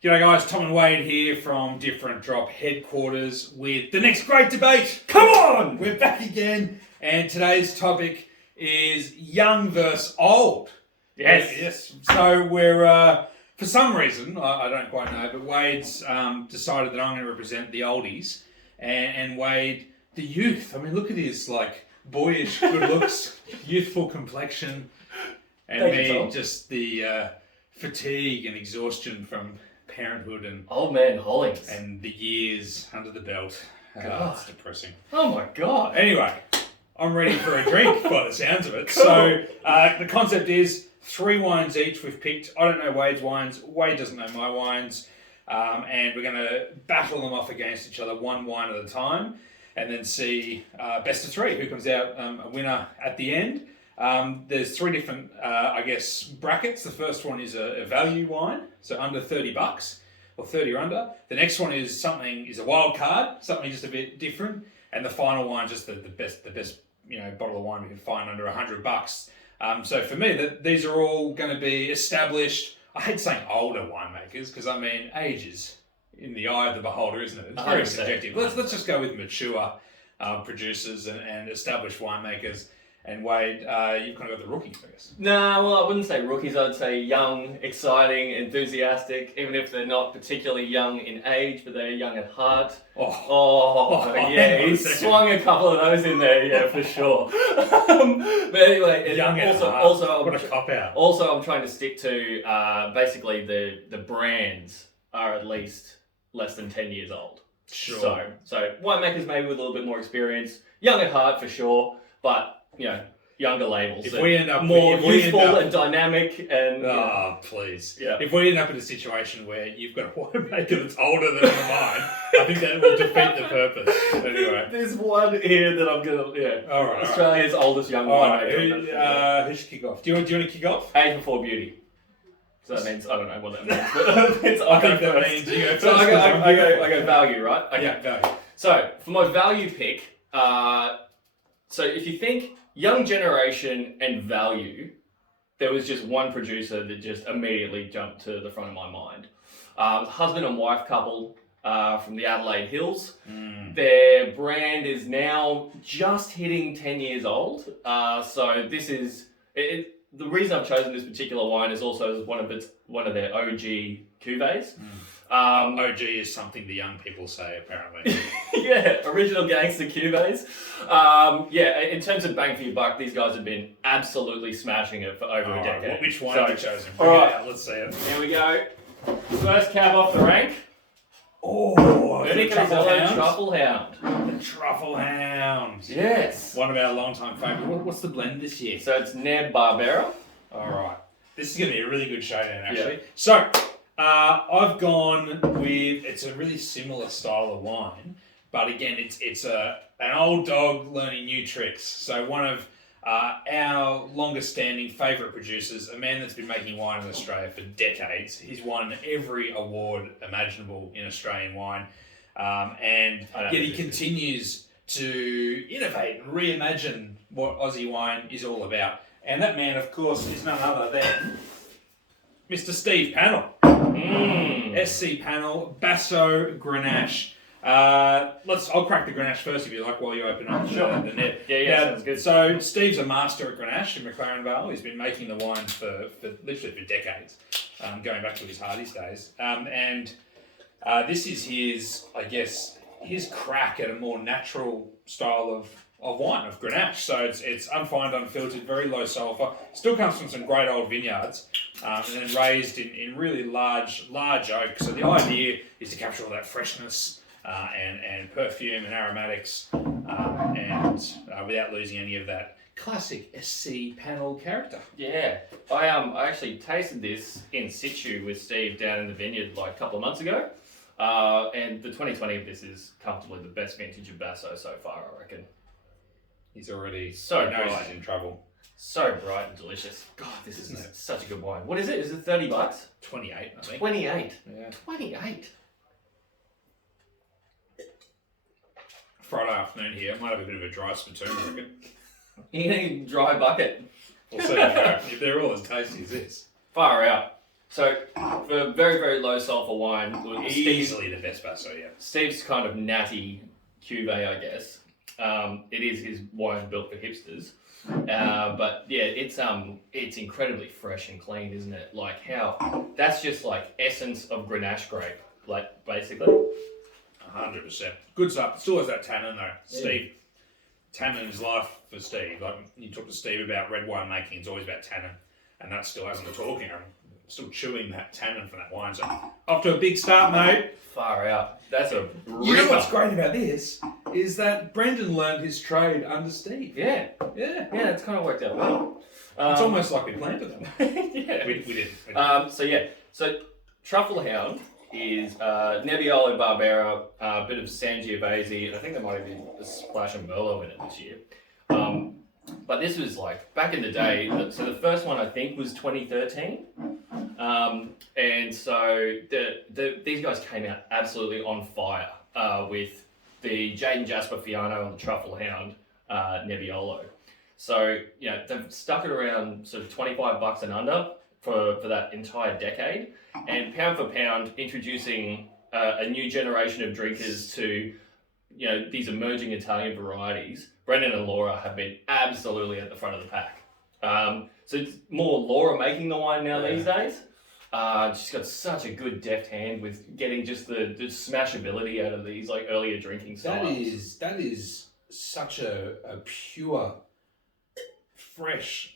G'day guys, Tom and Wade here from Different Drop headquarters with the next great debate. Come on! We're back again, and today's topic is young versus old. Yes. So we're, for some reason, I don't quite know, but Wade's decided that I'm going to represent the oldies, and Wade, the youth. I mean, look at his, boyish good looks, youthful complexion, and me, just the fatigue and exhaustion from parenthood and old man Hollings and the years under the belt. It's depressing. Oh my god. Anyway, I'm ready for a drink by the sounds of it. Cool. So the concept is 3 wines each we've picked. I don't know Wade's wines. Wade doesn't know my wines. And we're going to battle them off against each other, one wine at a time, and then see best of 3 who comes out a winner at the end. There's 3 different, brackets. The first one is a value wine, so under $30 or 30 or under. The next one is a wild card, something just a bit different, and the final one just the best bottle of wine we can find under $100. So for me, these are all going to be established. I hate saying older winemakers because age is in the eye of the beholder, isn't it? It's very subjective. Let's just go with mature producers and established winemakers. And Wade, you've kind of got the rookies, I guess. No, well, I wouldn't say rookies. I'd say young, exciting, enthusiastic, even if they're not particularly young in age, but they're young at heart. Yeah, he swung a couple of those in there, yeah, for sure. But anyway, young at heart. Also, what a cop-out. Also, I'm trying to stick to, basically, the brands are at least less than 10 years old. Sure. So winemakers maybe with a little bit more experience, young at heart for sure, but younger labels. If we end up more youthful and dynamic and please. Yeah. If we end up in a situation where you've got a winemaker that's older than mine, I think that will defeat the purpose. Anyway. There's one here that I'm gonna Alright. Australia's oldest young winemaker. Who should kick off? Do you want to kick off? Age before beauty. So that means I don't know what that means, but I think that means you go first. So I go value, right? Okay. Yeah, value. So for my value pick, so if you think young generation and value, there was just one producer that just immediately jumped to the front of my mind. Husband and wife couple from the Adelaide Hills. Their brand is now just hitting 10 years old. So this is it. The reason I've chosen this particular wine is also one of their OG cuvées. OG is something the young people say, apparently. Yeah, original gangster cuvées. In terms of bang for your buck, these guys have been absolutely smashing it for over a decade. Well, which wine have you chosen? All right, let's see it. Here we go. First cab off the rank. The Truffle Hound. The Truffle Hound. Yes. One of our long-time favourites. What's the blend this year? So it's Neb Barbera. All right. This is going to be a really good showdown, actually. Yeah. So, I've gone with, it's a really similar style of wine, but again, it's an old dog learning new tricks. So one of our longest standing favourite producers, a man that's been making wine in Australia for decades. He's won every award imaginable in Australian wine. And yet he continues to innovate and reimagine what Aussie wine is all about. And that man, of course, is none other than Mr. Steve Pannell. SC Pannell, Basso Grenache. I'll crack the Grenache first if you like while you open up the net. Yeah, sounds good. So Steve's a master at Grenache in McLaren Vale. He's been making the wine for literally for decades, going back to his Hardy's days. And this is his crack at a more natural style of wine, of Grenache. So it's unfined, unfiltered, very low sulphur. Still comes from some great old vineyards, and then raised in really large oak. So the idea is to capture all that freshness and perfume and aromatics, and without losing any of that classic SC Pannell character. Yeah, I actually tasted this in situ with Steve down in the vineyard a couple of months ago, and the 2020 of this is comfortably the best vintage of Basso so far, I reckon. He's already so bright. He's in trouble. So bright and delicious. God, this is such a good wine. What is it? Is it $30? 28, I think. 28. Yeah. 28. Friday afternoon here. Might have a bit of a dry spittoon, I reckon. You need a dry bucket. We'll see if they're all as tasty as this. Far out. So for very, very low sulfur wine, Easily the best basso, yeah. Steve's kind of natty cuvee, I guess. It is his wine built for hipsters. But yeah, it's incredibly fresh and clean, isn't it? Like that's just like essence of Grenache grape, like basically. 100%. Good stuff. Still has that tannin though. Steve, tannin is life for Steve. Like you talk to Steve about red wine making, it's always about tannin. And that still hasn't talking. I'm still chewing that tannin from that wine. So off to a big start, mate. Far out. That's a ripper. You know what's great about this is that Brendan learned his trade under Steve. Yeah. Yeah. Yeah, it's kind of worked out well. It's almost like we planted them. Yeah. We did. So Truffle Hound is Nebbiolo Barbera, a bit of Sangiovese, and I think there might have been a splash of Merlot in it this year. But this was like back in the day. So the first one I think was 2013, and so these guys came out absolutely on fire with the Jade and Jasper Fiano and the Truffle Hound Nebbiolo. So they've stuck it around sort of $25 and under for that entire decade, and pound for pound introducing a new generation of drinkers to these emerging Italian varieties. Brendan and Laura have been absolutely at the front of the pack. So it's more Laura making the wine now these days. She's got such a good deft hand with getting just the smashability out of these like earlier drinking styles. That is such a pure, fresh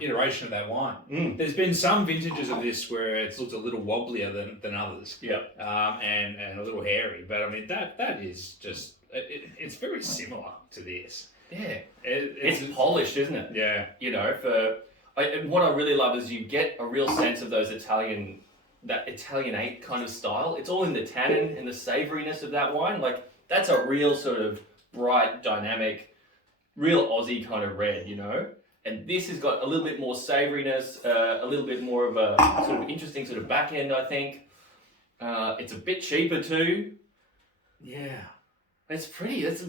iteration of that wine. There's been some vintages of this where it's looked a little wobblier than others. Yeah. And a little hairy, but I mean that is just it's very similar to this. Yeah. It's polished, isn't it? Yeah. And what I really love is you get a real sense of that Italianate kind of style. It's all in the tannin and the savouriness of that wine. Like that's a real sort of bright, dynamic, real Aussie kind of red, And this has got a little bit more savouriness, a little bit more of a sort of interesting sort of back end, I think. It's a bit cheaper too. Yeah. It's pretty. It's a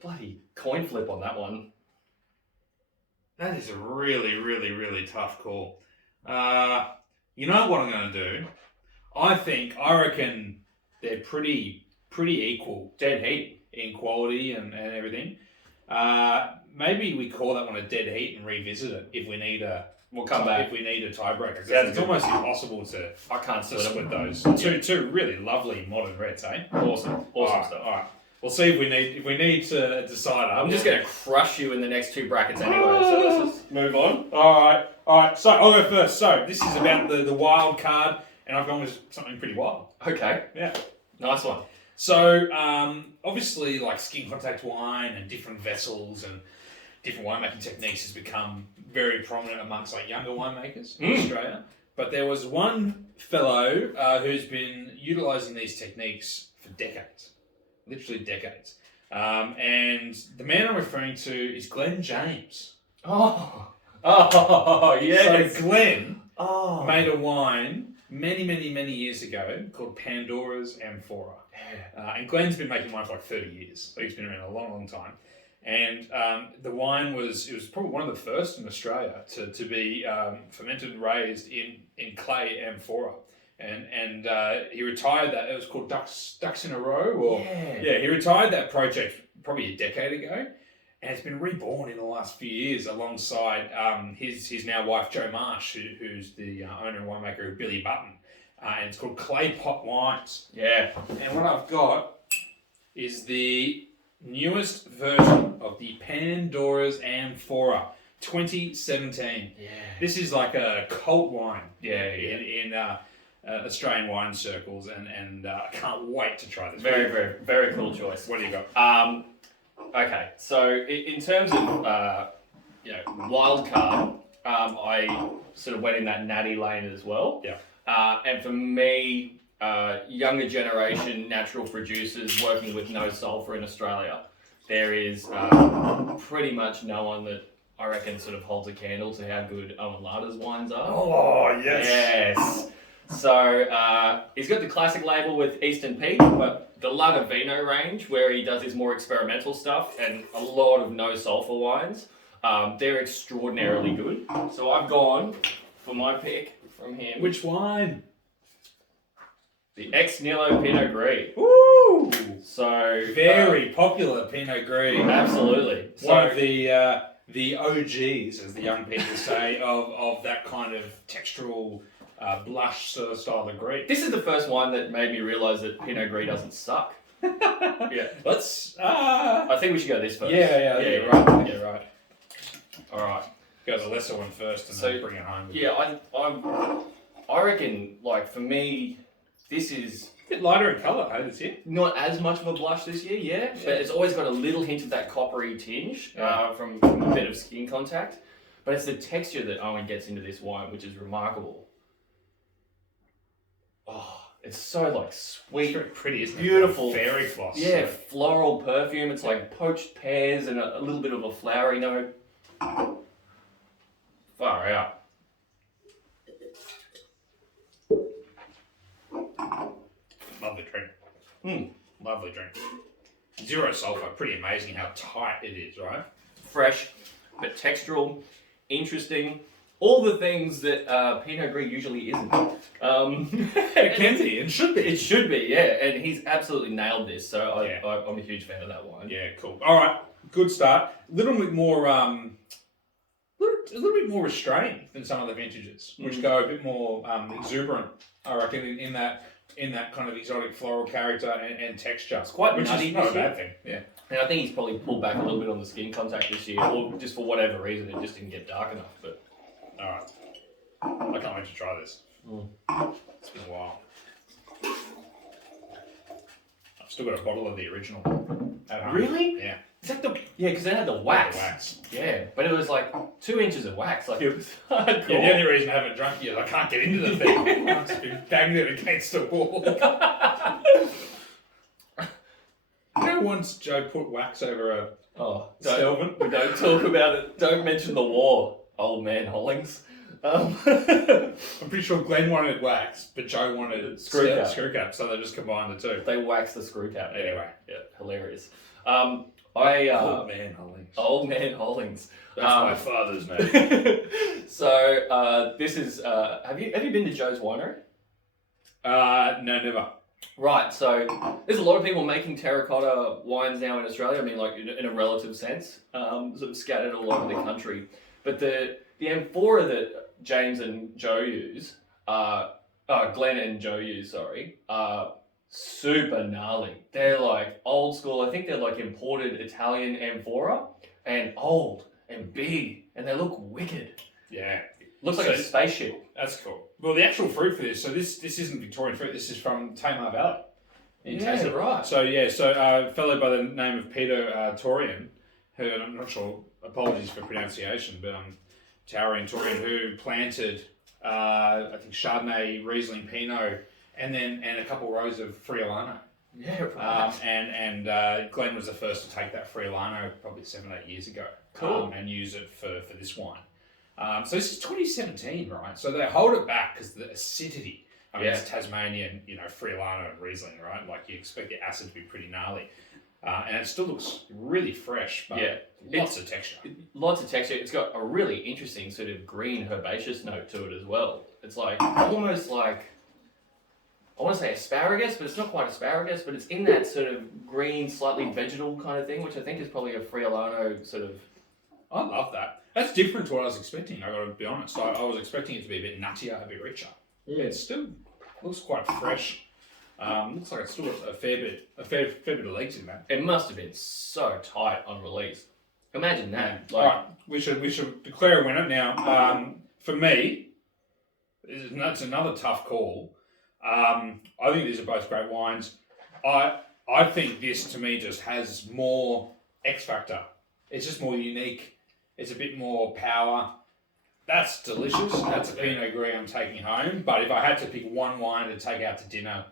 bloody coin flip on that one. That is a really, really, really tough call. You know what I'm going to do? I reckon they're pretty equal. Dead heat. In quality and everything. Maybe we call that one a dead heat and revisit it if we need We'll come back if we need a tiebreaker. Yeah, it's almost impossible to. I can't split those. Two really lovely modern reds, eh? Awesome stuff. All right. We'll see if we need to decide. I'm just going to crush you in the next two brackets anyway. So let's just move on. All right. So I'll go first. So this is about the wild card, and I've gone with something pretty wild. Okay. Yeah. Nice one. So obviously, like skin contact wine and different vessels and different winemaking techniques has become very prominent amongst like younger winemakers in Australia. But there was one fellow who's been utilising these techniques for decades, literally decades. And the man I'm referring to is Glenn James. Oh, yes. So Glenn made a wine many years ago called Pandora's Amphora. And Glenn's been making wine for like 30 years. So he's been around a long time. And the wine was probably one of the first in Australia to be fermented and raised in clay amphora. And he retired that. It was called Ducks in a Row. He retired that project probably a decade ago. And it's been reborn in the last few years alongside his now wife, Jo Marsh, who's the owner and winemaker of Billy Button. And it's called Claypot Wines. Yeah. And what I've got is the newest version of the Pandora's Amphora 2017. Yeah. This is like a cult wine. Yeah. In Australian wine circles, and I can't wait to try this. Very, very, very cool choice. What do you got? Okay, so in terms of wild card, I sort of went in that natty lane as well. Yeah. And for me, younger generation natural producers working with no sulfur in Australia, there is pretty much no one that I reckon sort of holds a candle to how good Owen Latta's wines are. Oh, yes. Yes. So he's got the classic label with Eastern Peak, but the Latta Vino range, where he does his more experimental stuff and a lot of no sulfur wines, they're extraordinarily good. So I've gone for my pick from him. Which wine? The Ex Nihilo Pinot Gris. Woo! So Very popular Pinot Gris. absolutely. One of the OGs, as the young people say, of that kind of textural blush sort of style of Gris. This is the first wine that made me realise that Pinot Gris doesn't suck. Yeah. Let's. I think we should go this first. Yeah, right. Yeah, right. All right. Go the lesser one first and So, then bring it home. Yeah, I reckon, like, for me, this is A bit lighter in colour, hey, this year. not as much of a blush this year, yeah, but it's always got a little hint of that coppery tinge from a bit of skin contact. But it's the texture that Owen gets into this wine, which is remarkable. Oh, it's so like sweet, It's very pretty, isn't it? beautiful, Fairy floss. yeah, floral perfume. It's like poached pears and a little bit of a flowery note. Far out. Lovely drink. Lovely drink. Zero sulfur. Pretty amazing how tight it is, right? Fresh, but textural, interesting. All the things that Pinot Gris usually isn't. It can be. It should be. It should be, yeah. And he's absolutely nailed this. So Yeah. I'm a huge fan of that wine. Yeah, cool. All right, good start. A little bit more, a little bit more restrained than some of the vintages, which go a bit more exuberant. I reckon in that kind of exotic floral character and texture. It's quite which nutty is not a this year. bad thing. Yeah. And I think he's probably pulled back a little bit on the skin contact this year, or just for whatever reason, it just didn't get dark enough. But All right. I can't wait to try this. It's been a while. I've still got a bottle of the original at home. Really? Yeah. is that yeah, because they had the wax. The wax. Yeah, but it was like 2 inches of wax. Like it was hardcore. Yeah, the only reason I haven't drunk yet is I can't get into the thing. I've just been banging it against the wall. You know, once Joe put wax over a Oh, Stelvin? don't talk about it. Don't mention the war, old man Hollings. I'm pretty sure Glenn wanted wax, but Joe wanted Screw cap. screw cap, so they just combined the two. They waxed the screw cap. Anyway. Yeah, hilarious. Old man Hollings. Old man Hollings. That's my father's name. So this is. Have you been to Joe's winery? No, never. Right. So there's a lot of people making terracotta wines now in Australia. I mean, like in a relative sense, sort of scattered all over the country. But the amphora that James and Joe use, Glenn and Joe use, sorry, super gnarly. They're like old school. I think they're like imported Italian amphora and old and big, and they look wicked. Yeah. Looks like a spaceship. That's cool. Well, the actual fruit for this, so this isn't Victorian fruit, this is from Tamar Valley. In Tassie. Right. So, yeah, a fellow by the name of Peter Torian, who, I'm not sure, apologies for pronunciation, but Taurian Torian, who planted, I think, Chardonnay, Riesling, Pinot, and a couple rows of Friulano. Yeah, right. And Glenn was the first to take that Friulano probably 7 or 8 years ago. Cool. And use it for this wine. So this is 2017, right? So they hold it back because the acidity. I mean, it's Tasmanian, Friulano and Riesling, right? Like you expect the acid to be pretty gnarly. And it still looks really fresh, but lots of texture. Lots of texture. It's got a really interesting sort of green herbaceous note to it as well. It's like almost like, I want to say asparagus, but it's not quite asparagus, but it's in that sort of green, slightly vegetal kind of thing, which I think is probably a Friulano sort of. I love that. That's different to what I was expecting, I gotta be honest. I was expecting it to be a bit nuttier, a bit richer. Yeah, it still looks quite fresh. Looks like it's still got a fair bit of legs in that. It must have been so tight on release. Imagine that. All right, we should declare a winner now. For me, it's another tough call. I think these are both great wines. I think this to me just has more X factor. It's just more unique. It's a bit more power. That's delicious. That's a Pinot Gris I'm taking home. But if I had to pick one wine to take out to dinner,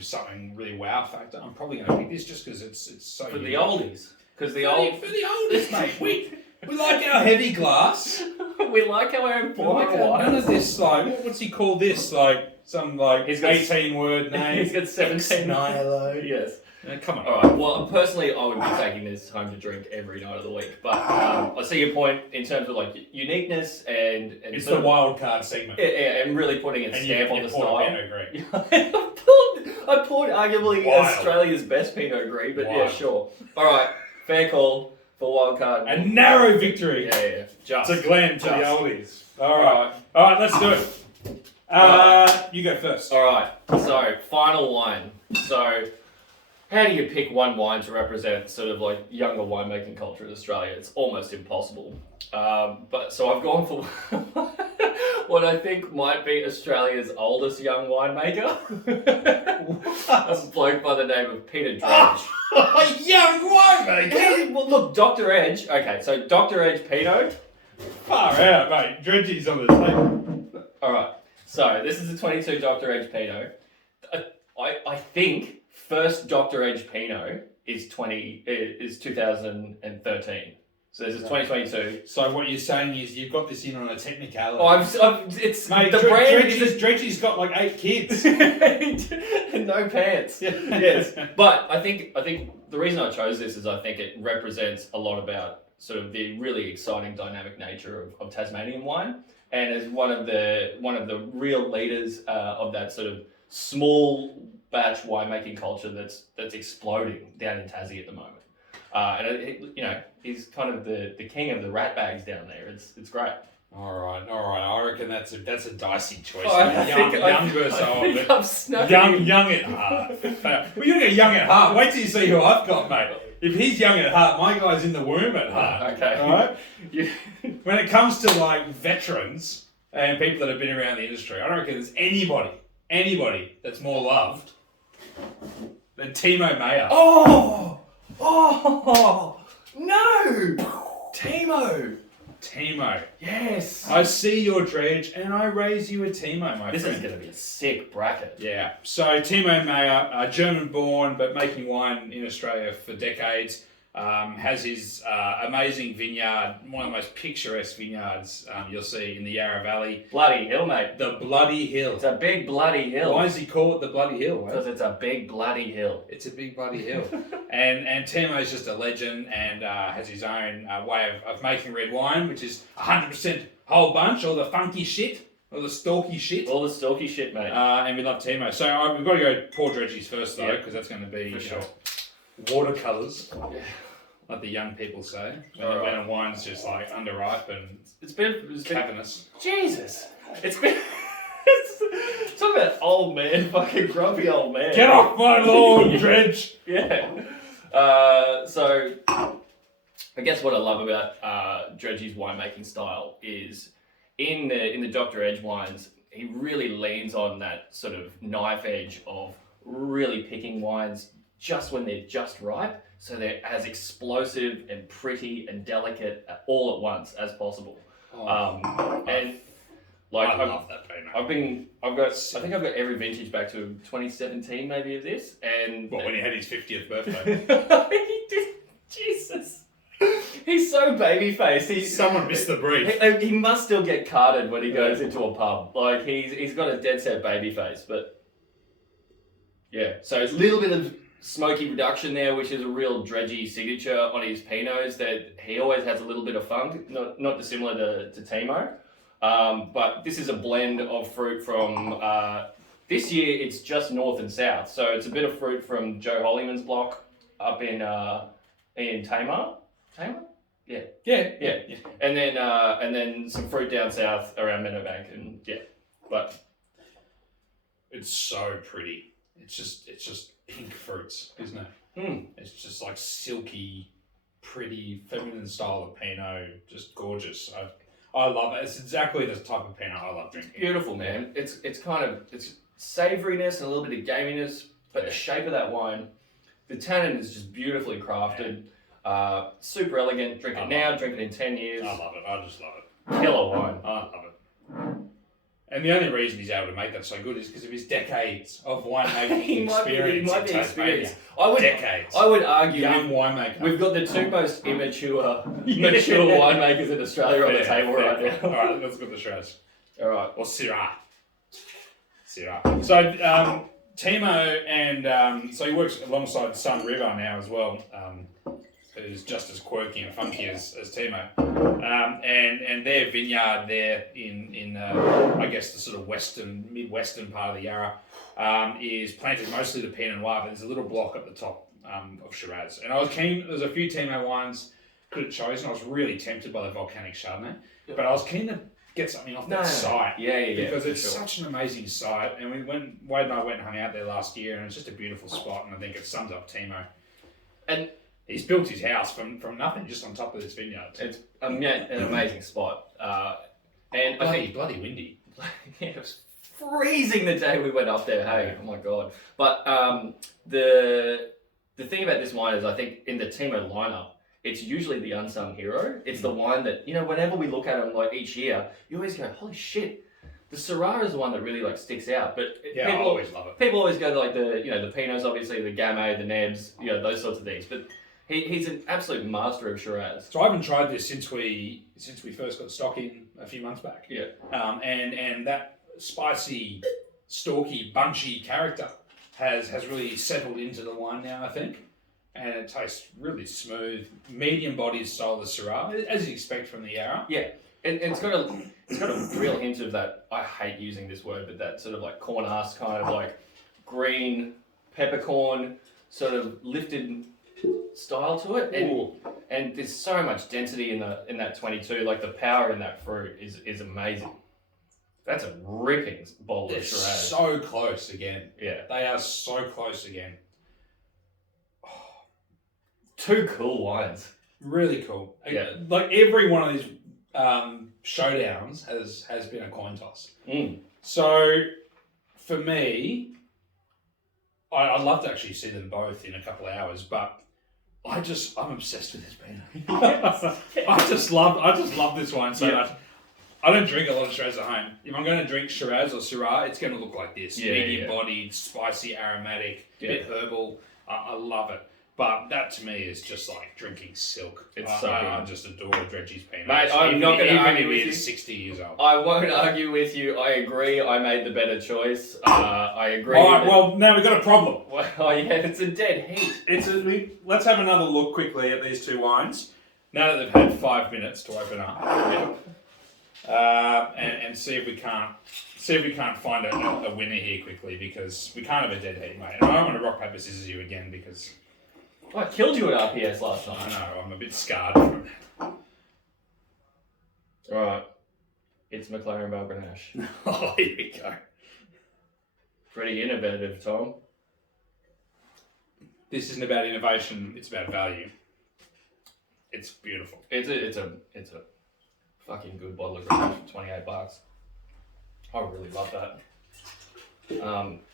something really wow factor, I'm probably going to pick this just because it's so for unique. the oldies. Because the For the oldest, mate. We like our heavy glass. we like our own None of this, like, what's he called this? Like, some, like, He's got 18-word name. He's got 17. Nihilo. Yes. Come on. All right. Well, personally, I would be taking this home to drink every night of the week. But I see your point in terms of like uniqueness and It's sort the of, wild card segment. yeah, and really putting a stamp on the style. Pinot Gris. I poured arguably Wild. Australia's best Pinot Gris, but yeah, Wild. sure. All right, fair call for wild card. A narrow victory. Yeah. Just. To Glenn, to the Just. oldies. All right, let's do it. You go first. All right. So final wine. So, how do you pick one wine to represent sort of like younger winemaking culture in Australia? It's almost impossible. But so I've gone for what I think might be Australia's oldest young winemaker. A bloke by the name of Peter Dredge. Young winemaker. Well, look, Dr. Edge. Okay, so Dr. Edge Pito. Far out, mate. Dredgy's on the table. All right. So this is a 22 Dr. Edge Pinot. I think first Dr. Edge Pinot is 2013. So this is 2022. So what you're saying is you've got this in on a technicality. Oh, it's mate. the brand Dredgy's got like 8 kids. no pants. Yes, but I think the reason I chose this is I think it represents a lot about sort of the really exciting dynamic nature of Tasmanian wine, and as one of the real leaders of that sort of small batch winemaking culture that's exploding down in Tassie at the moment. And he's kind of the king of the rat bags down there. It's great. All right. I reckon that's a dicey choice. I think I've snuck young at heart. Well, you're gonna go young at heart. Wait till you see who I've got, mate. If he's young at heart, my guy's in the womb at heart. Okay. All right. When it comes to like veterans and people that have been around the industry, I don't reckon there's anybody that's more loved than Timo Mayer. Oh no, Timo. Yes. I see your dredge and I raise you a Timo, my This friend. is going to be a sick bracket. Yeah. So Timo Mayer, German-born but making wine in Australia for decades, has his amazing vineyard, one of the most picturesque vineyards you'll see in the Yarra Valley. Bloody hill, mate. The Bloody Hill. It's a big bloody hill. Why does he call it the Bloody Hill? Because it's a big bloody hill. It's a big bloody hill. and Timo's just a legend and has his own way of making red wine, which is 100% whole bunch, all the funky shit, all the stalky shit. All the stalky shit, mate. And we love Timo. So we've got to go pour dredgies first, though, because that's going to be for sure. Watercolours, Yeah. like the young people say. When a wine's just like underripe and It's been cavernous. Jesus. It's been talk about old man, fucking grumpy old man. Get off my lawn, dredge! Yeah. So I guess what I love about Dredgy's winemaking style is in the Dr. Edge wines, he really leans on that sort of knife edge of really picking wines just when they're just ripe, so they're as explosive and pretty and delicate all at once as possible. And like I love that Pinot. I think I've got every vintage back to 2017 maybe of this, and When he had his 50th birthday. he did. Jesus, he's so baby faced. Someone missed the brief. He must still get carded when he goes into a pub. Like he's got a dead set baby face, but yeah. So it's a little bit of smoky reduction there, which is a real Dredgy signature on his Pinots. That he always has a little bit of funk, not dissimilar to Timo. But this is a blend of fruit from. This year it's just north and south, so it's a bit of fruit from Joe Hollyman's block up in Tamar. Tamar? Yeah. And then some fruit down south around Meadowbank, and but It's so pretty. It's just pink fruits, isn't it? It's just like silky, pretty, feminine style of Pinot, just gorgeous. I love it. It's exactly the type of Pinot I love drinking. Beautiful, man. It's savouriness and a little bit of gaminess, but the shape of that wine, the tannin is just beautifully crafted. Super elegant. Drink it now, drink it in 10 years. I love it. I just love it. Killer wine. I love it. And the only reason he's able to make that so good is because of his decades of winemaking experience. He might be experienced. Decades. I would argue Young winemaker. we've got the two most mature winemakers in Australia on the table right now. All right, let's go to the Shiraz. All right. Or Syrah. So, Timo, and so he works alongside Sun River now as well, who's just as quirky and funky as Timo. And their vineyard there in I guess the sort of midwestern part of the Yarra is planted mostly to Pinot Noir, but there's a little block at the top of Shiraz. And I was keen, there's a few Timo wines could have chosen. I was really tempted by the volcanic Chardonnay, but I was keen to get something off that site. Because it's such an amazing site. And Wade and I went and hung out there last year, and it's just a beautiful spot, and I think it sums up Timo. And he's built his house from nothing, just on top of this vineyard. It's an amazing spot. And I think bloody windy. Yeah, it was freezing the day we went up there. Hey, oh my god! But the thing about this wine is, I think in the Timo lineup, it's usually the unsung hero. It's the wine that, whenever we look at them like each year, you always go, holy shit. The Syrah is the one that really like sticks out. But I always love it. People always go to like the Pinots, obviously, the Gamay, the Nebs, those sorts of things. But he's an absolute master of Shiraz. So I haven't tried this since we first got stock in a few months back. Yeah. And that spicy, stalky, bunchy character has really settled into the wine now, I think. And it tastes really smooth, medium-bodied style of Syrah, as you expect from the Yarra. Yeah, and it's got a real hint of that. I hate using this word, but that sort of like corn-ass kind of like green peppercorn sort of lifted style to it, and there's so much density in that 22. Like the power in that fruit is amazing. That's a ripping bottle of Shiraz. So close again. Yeah, they are so close again. Two cool wines. Really cool. Yeah. Like every one of these showdowns has been a coin toss. So for me, I'd love to actually see them both in a couple of hours, but I'm obsessed with this Pinot. I just love this wine so much. I don't drink a lot of Shiraz at home. If I'm going to drink Shiraz or Syrah, it's going to look like this. Medium-bodied, spicy, aromatic, a bit herbal. I love it. But that to me is just like drinking silk. I just adore Dredgie's Pinot. Mate, I'm not going to argue with you. 60 years old. I won't argue with you. I agree. I made the better choice. I agree. All right, well, now we've got a problem. Well, yeah, it's a dead heat. Let's have another look quickly at these two wines. Now that they've had 5 minutes to open up. And see if we can't find a winner here quickly, because we can't have a dead heat, mate. And I don't want to rock, paper, scissors you again, because I killed you at RPS last time. I know, I'm a bit scarred from it. Alright. It's McLaren Val Grenache. Oh, here we go. Pretty innovative, Tom. This isn't about innovation, it's about value. It's beautiful. It's a fucking good bottle of Grenache for $28. I really love that.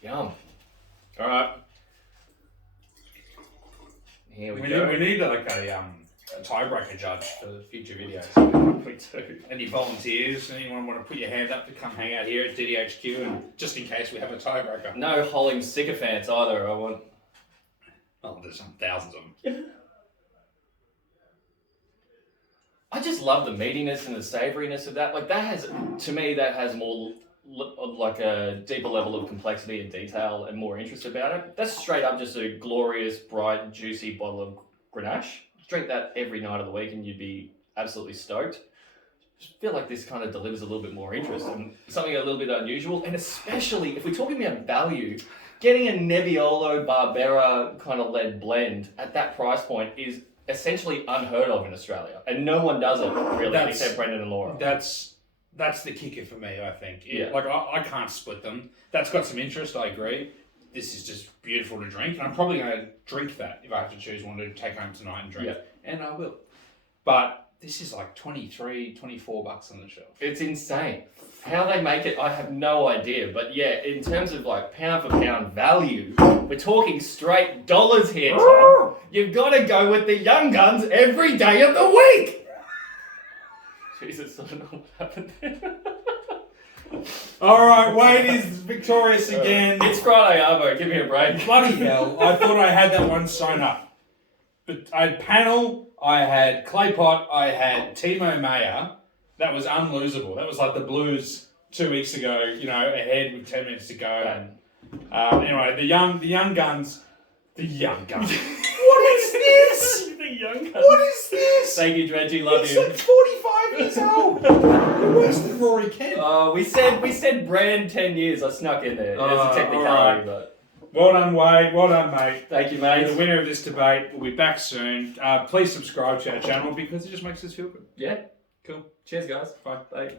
Yum. Alright. Here we go. We need like a tiebreaker judge for future videos. We do. Any volunteers? Anyone want to put your hand up to come hang out here at DDHQ, and just in case we have a tiebreaker? No Holling sycophants either. Oh, there's some thousands of them. I just love the meatiness and the savouriness of that. Like to me, that has more like a deeper level of complexity and detail and more interest about it. That's straight up just a glorious, bright, juicy bottle of Grenache. Drink that every night of the week and you'd be absolutely stoked. Just feel like this kind of delivers a little bit more interest and something a little bit unusual. And especially if we're talking about value, getting a Nebbiolo Barbera kind of led blend at that price point is essentially unheard of in Australia, and no one does it really, except Brendan and Laura. That's the kicker for me, I think. Yeah. Like I can't split them. That's got some interest, I agree. This is just beautiful to drink, and I'm probably going to drink that if I have to choose one to take home tonight and drink. Yeah. And I will. But this is like $23, $24 on the shelf. It's insane. How they make it, I have no idea. But yeah, in terms of like pound for pound value, we're talking straight dollars here, Tom. You've got to go with the young guns every day of the week. Jesus, I don't know what happened there. All right, Wade is victorious again. It's Friday, Arvo. Give me a break. Bloody hell, I thought I had that one sewn up. But I had Pannell, I had Claypot, I had Timo Mayer. That was unlosable. That was like the Blues 2 weeks ago, ahead with 10 minutes to go. Anyway, the young guns. The young guns. What is this? The young guns. What is this? Thank you, Dredgy. Love He's you. like 45 years old. You're worse than Rory Kent. We said brand 10 years. I snuck in there. It's a technicality, but. Well done, Wade. Well done, mate. Thank you, You're mate. the winner of this debate. We'll be back soon. Please subscribe to our channel because it just makes us feel good. Yeah. Cool. Cheers, guys. Bye. Bye.